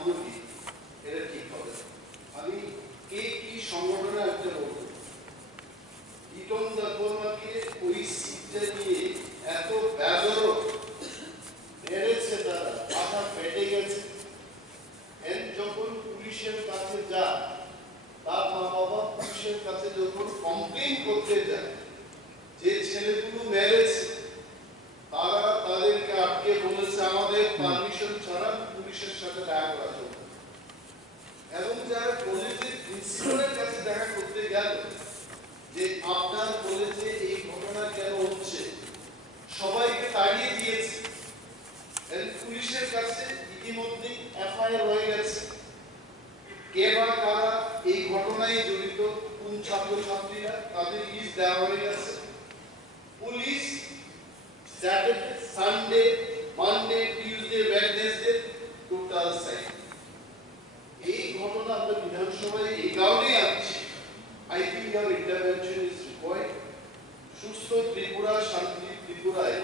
নামগুলো কি এটা ঠিক হবে। আমি কে কি সংগঠনে একটা বলবো, ইটন দাকোমাকে ওই সিটটা নিয়ে এত বেদরক মেরেছে, তারা মাথা ফেটে গেছে। যখন পুলিশের কাছে যায়, তার মা বাবা পুলিশের কাছে যখন কমপ্লেন করতে যায় যে ছেলেগুলো মেরেছে, তারা তাদেরকে আটকে বলেছে আমাদের পারমিশন ছাড়া পুলিশের সাথে দেখা করা চলবে। এবং যারা কলেজের প্রিন্সিপালের কাছে দেখা করতে গেল যে আপনার কলেজে এই ঘটনা কেন হচ্ছে, সবাইকে তাড়িয়ে দিয়েছে। পুলিশের কাছে ইতিমধ্যে এফআইআর হয়ে গেছে, কে বা কারা এই ঘটনায় জড়িত, কোন ছাত্রছাত্রীরা, তাদের লিস্ট দেওয়া হয়ে গেছে। Police Saturday, Sunday, Monday, Tuesday, Wednesday total side. এই ঘটনা আমরা বিধানসভায় এই কারণেই আনছি, I think hour intervention is required. সুস্থ ত্রিপুরা, শান্তি ত্রিপুরায়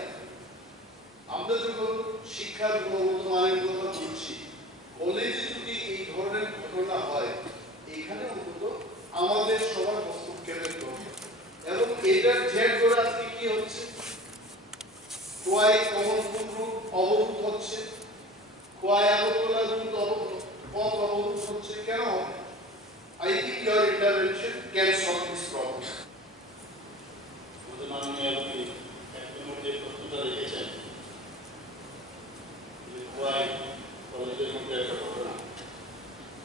আমরা যখন শিক্ষার গুণগত মানের কথা বলছি, কলেজে যদি এই ধরনের ঘটনা হয়, এখানে অন্তত আমাদের সবার হস্তক্ষেপের দরকার। এবং এটার জের ধরে আজকে কি হচ্ছে, খোয়াই কমলপুর রুট অবরোধ হচ্ছে, খোয়াই আগরতলা রুট পথ অবরোধ হচ্ছে, কেন হবে? I think your intervention can solve this problem. মাননীয় একজনের যে প্রশ্নটা রেখেছেন, যে খোয়াই কলেজের মধ্যে একটা ঘটনা,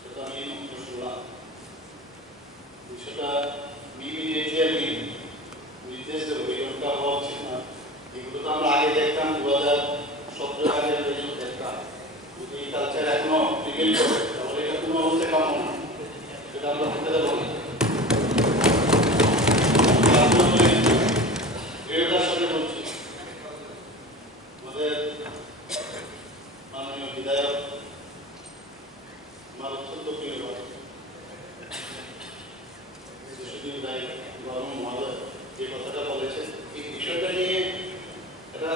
সেটা আমি শুনলাম। সেটা ইমিডিয়েটলি আমি নির্দেশ দেবো, এরকমটা হওয়া উচিত না। এগুলো তো আমরা আগে দেখতাম, 2017 আগের রেজাল্ট দেখতাম। যদি এই কালচার এখনো প্রিভেল করে, তাহলে এটা কোনো অবস্থায় কাম্য না, সেটা আমরা হতে দেবো না। দৃঢ়তার সাথে বলছি, আমাদের মাননীয় বিধায়ক, আমার অত্যন্ত প্রিয় মহোদয় যে কথাটা বলেছেন, এই বিষয়টা নিয়ে একটা